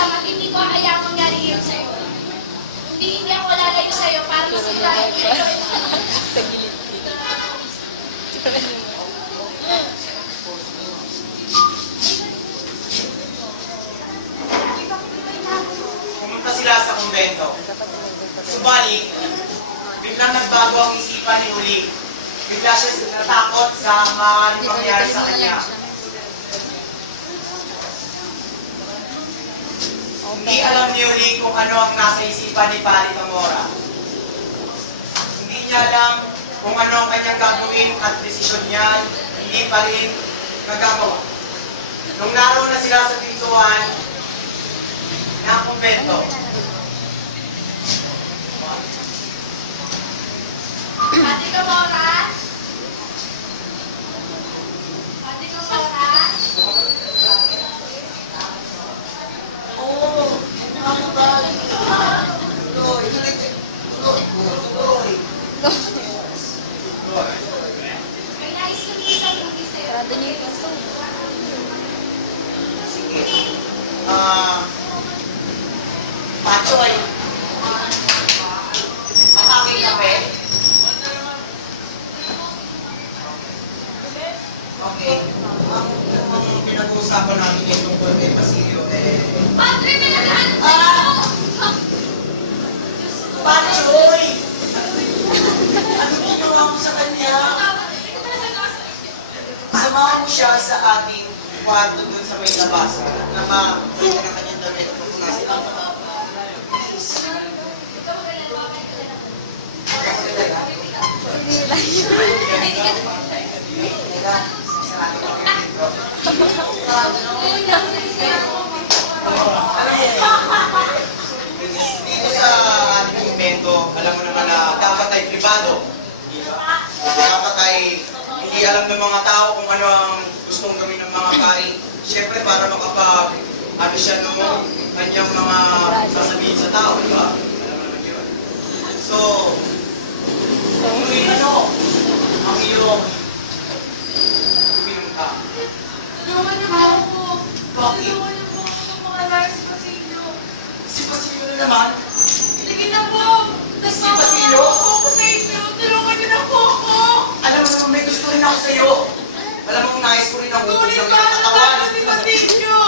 masama, hindi ko hayaan mangyari yun sa'yo. Hindi ako lalayo sa'yo para masirayan mo yun. Sa gilid. Pumunta sila sa kumbento. Subalit, biglang nagbago ang isipan ni Uli. Bigla siya natakot sa maaaring mangyari sa kanya. Hindi alam ni Uli kung ano ang nasa isipan ni Pari Tamora. Hindi niya alam kung ano ang kanyang gagawin at desisyon niya, hindi pa rin nagagawa. Nung naroon na sila sa pintuan ng kumbento, Ate Gamora? Ate Gamora? oh, ano ba? Tuloy. May nais ko niyo isang mag-isip. Sarado niyo yung pinto. Sige. Pachoy. Makaking kape? Okay. Ang pinag-uusapan natin yung tungkol kay Basilio Padre, may naghahanap sa'yo! Pachoy! Ano ginawa mo sa kanya? Samahan mo siya sa ating kwarto dun sa may labas na makakita ng kanyang damit at pupunasin ang dito sa ating evento, alam mo naman na dapat ay privado. Dapat ay hindi alam ng mga tao kung ano ang gustong gawin ng mga pari. Siyempre para makapag ano siya ng kanyang mga sasabihin sa tao, di ba? Alam mo naman yun. So, ano ang iyong pinunta? Tulungan niyo po ako. Bakit? Tulungan niyo po ako ng mga lahat si Basilio. Si Basilio na naman? Sige na po. Si Basilio? Ako sa inyo. Tulungan niyo na po ako. Alam mo naman may gusto rin ako sa'yo. Alam mo nais ko rin ang hukog ng iyong Para katawan. si Basilio.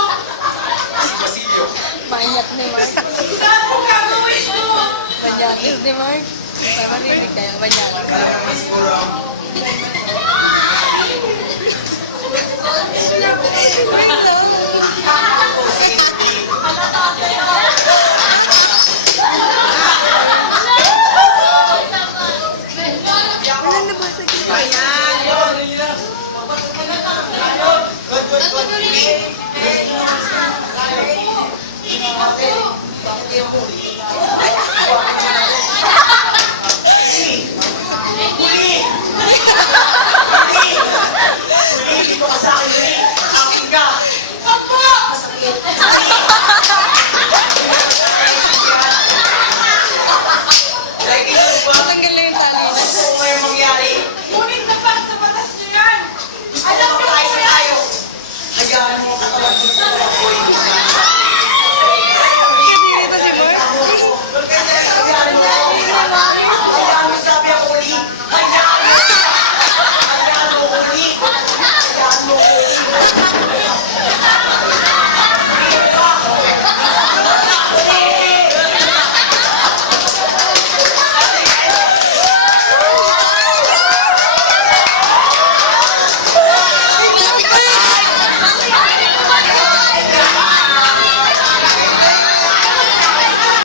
Si Basilio. Manyak ni Mark. Wala akong gagawin ko. Manyakis ni Mark. May marinig tayo, manyakis. Alam mo naman siguro ang Bakit yung huli?